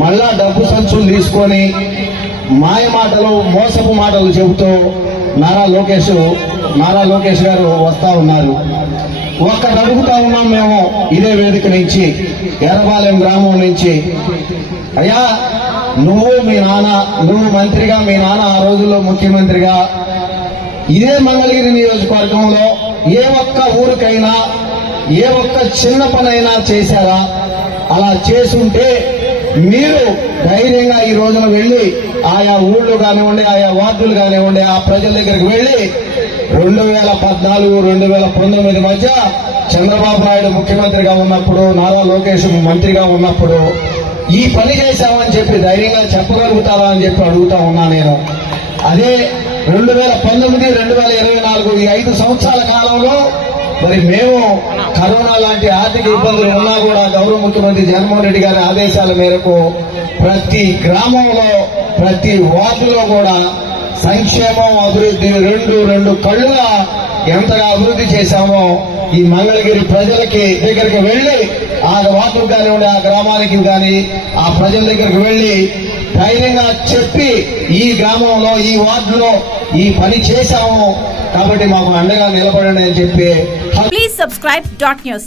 మళ్ళా డబ్బు సంచులు తీసుకొని మాయ మాటలు మోసపు మాటలు చెబుతూ నారా లోకేష్ గారు వస్తా ఉన్నారు. ఒక్కటి అడుగుతా ఉన్నాం మేము ఇదే వేదిక నుంచి, ఎర్రపాలెం గ్రామం నుంచి, అయ్యా నువ్వు మంత్రిగా, మీ నాన్న ఆ రోజుల్లో ముఖ్యమంత్రిగా ఇదే మంగళగిరి నియోజకవర్గంలో ఏ ఒక్క ఊరికైనా ఏ ఒక్క చిన్న పనైనా చేశారా? అలా చేసుంటే మీరు ధైర్యంగా ఈ రోజున వెళ్లి ఆయా ఊళ్ళు కానివ్వండి, ఆయా వార్డులు కానివ్వండి, ఆ ప్రజల దగ్గరికి వెళ్లి 2014-2019 మధ్య చంద్రబాబు నాయుడు ముఖ్యమంత్రిగా ఉన్నప్పుడు, నారా లోకేష్ మంత్రిగా ఉన్నప్పుడు ఈ పని చేశామని చెప్పి ధైర్యంగా చెప్పగలుగుతారా అని చెప్పి అడుగుతా ఉన్నా నేను. అదే 2019-2024 ఈ 5 సంవత్సరాల కాలంలో మరి మేము కరోనా లాంటి ఆర్థిక ఇబ్బందులు ఉన్నా కూడా గౌరవ ముఖ్యమంత్రి జగన్మోహన్ రెడ్డి గారి ఆదేశాల మేరకు ప్రతి గ్రామంలో, ప్రతి వార్డులో కూడా సంక్షేమం, అభివృద్ధి రెండు కళ్ళుగా ఎంతగా అభివృద్ధి చేశామో ఈ మంగళగిరి ప్రజలకి దగ్గరికి వెళ్లి ఆ వార్డుకు కానివ్వండి, ఆ గ్రామానికి కానీ ఆ ప్రజల దగ్గరికి వెళ్లి ధైర్యంగా చెప్పి ఈ గ్రామంలో, ఈ వార్డులో ఈ పని చేశాము కాబట్టి మాకు అండగా నిలబడండి అని చెప్పి. Please subscribe .news.